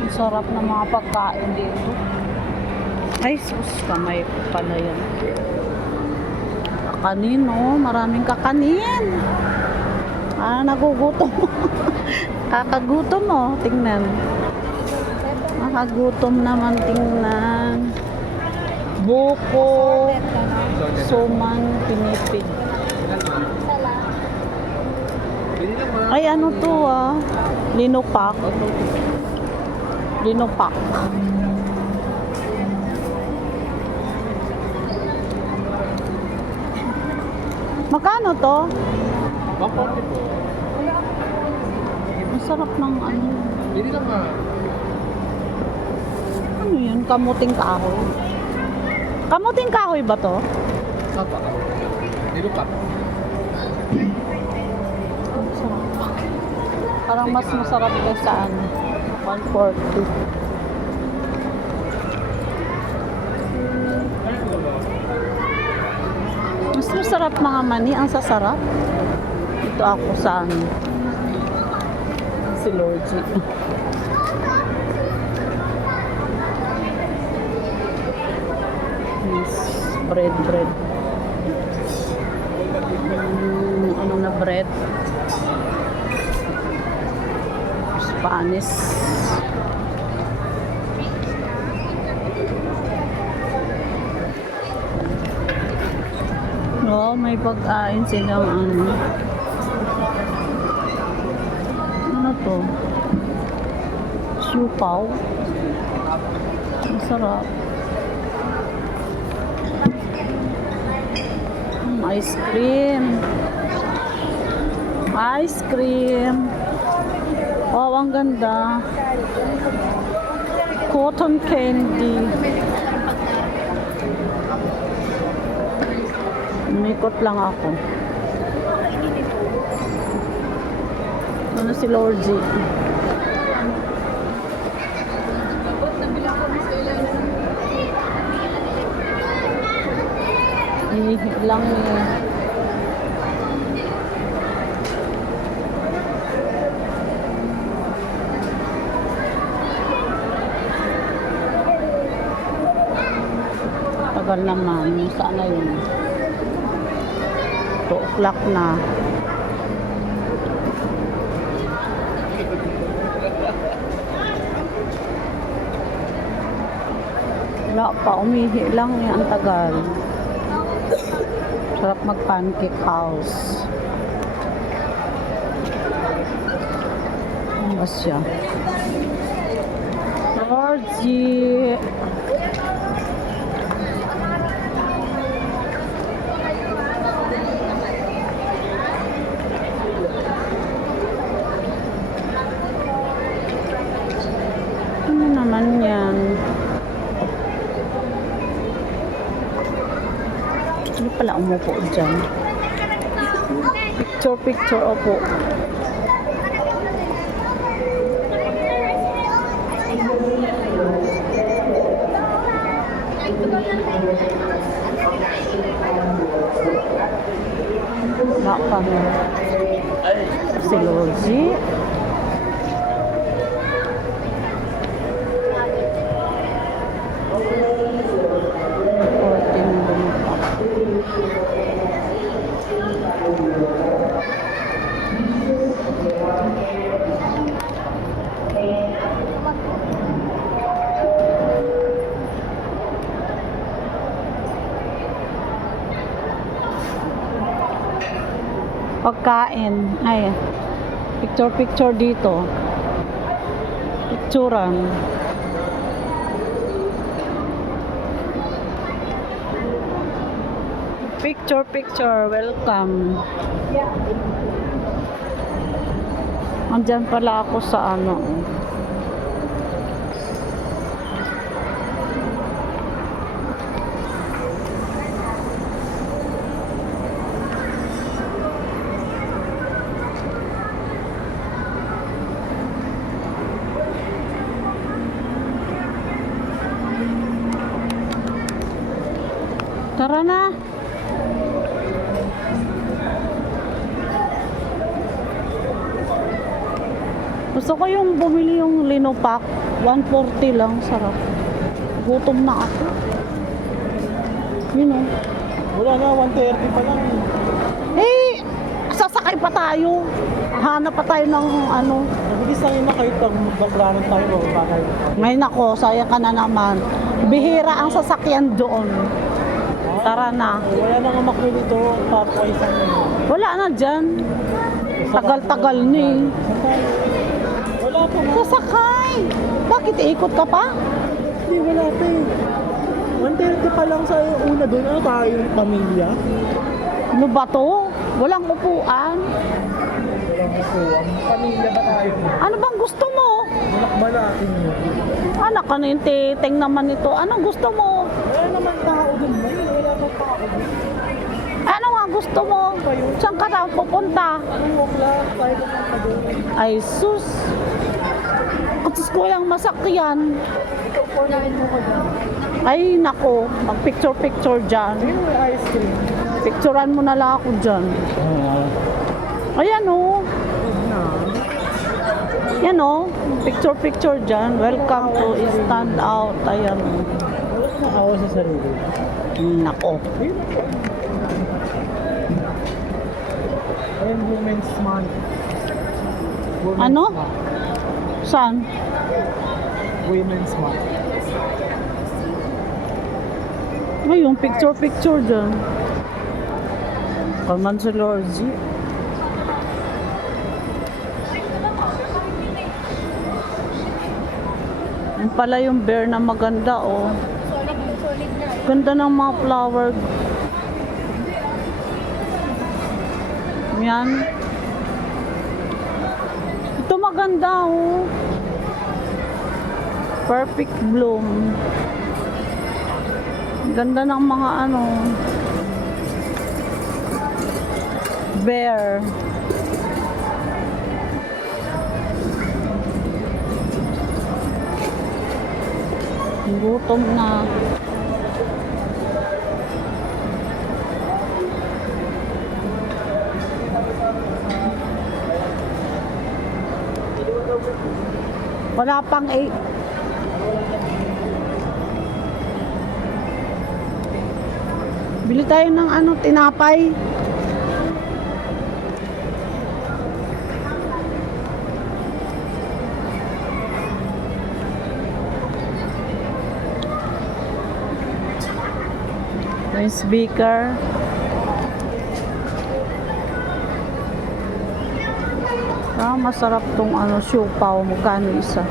Ang sarap ng mga pagkain dito. Ay, sus, kamay ko pala yan. Kakanin, oh. Maraming kakanin. Ah, nagugutom. Kakagutom, oh. Tingnan. Nakagutom naman, tingnan. Buko. Suman, pinipig. Ay, ano to, ah. Linupak. Linupak. Magkano to? 140 po. Masarap ng ano. Hindi lang ma. Ano yun? Kamuting kahoy. Kamuting kahoy ba to? Sapa. Ang sarap. Parang mas masarap kaysa ano. 140. Mas masarap mga mani. Ang sasarap. Ito ako sa ano. Si. Yes. Bread, bread. Mm, ano na bread? Spanish. Oh, may pagkain silang ano. Ano to? Siupaw. Masarap. Mm, ice cream. Ice cream. Wow, ang ganda. Cotton candy. Umikot lang ako. Ano si Lord G? Inihi lang eh. Tagal naman. Saan na yun? 2 o'clock na. Wala pa, umihi lang yan ang tagal. Sarap mag pancake house. Ano ba siya? Georgie! Pala umupo dyan. Picture, picture, opo. Wala pa. Si Logie. Pagkain. Ay, picture picture dito. Picturean. Picture, picture. Welcome. Andyan pala ako sa ano. Tara na. Gusto ko yung bumili yung Lino Pack. 140 lang. Sarap. Gutom na ako. Yun oh. Wala na, 130 pa lang. Eh, sasakay pa tayo. Hanap pa tayo ng ano. Mabilis lang yun na kahit pag magbabranan tayo, bababa tayo. Ngayon ako, sayang ka na naman. Bihira ang sasakyan doon. Tara na. Eh, Wala na nga maklo dito, papoy sa Wala na dyan. Tagal-tagal ni. Wala pa nga. Sasakay. Bakit ikot ka pa? Hindi, wala pa eh. 130 pa lang sa una doon. Ano tayo, pamilya? Ano ba to? Walang upuan. Walang. Ang pamilya ba tayo? Ano bang gusto mo? Anak ba natin yun? Anak ka na yung titeng naman ito. Anong gusto mo? Wala naman tao doon ba? Wala pa tao doon. Ano nga gusto mo? Saan ka na pupunta? Ay sus. Kutis ko lang masakyan. Ay nako, mag-picture-picture dyan. Picturean mo na lang ako dyan. Ayan o. Na. Yan o. Picture-picture dyan. Welcome to Stand Out. Ayan o. Nakawa sa sarili. Nako. Ayun, Women's Month. Women's Ano? Month. Saan? Women's Month. Ayun, picture-picture dyan. Kalman si Lord G. Yung pala yung bear na maganda, oh. Ganda ng mga flower. Yan. Ito maganda, oh. Perfect bloom. Ganda ng mga ano. Bear. Gutom na. Wala pang 8. Bili tayo ng ano, tinapay. May speaker. Ah, masarap tong ano, siopaw. Magkano isa?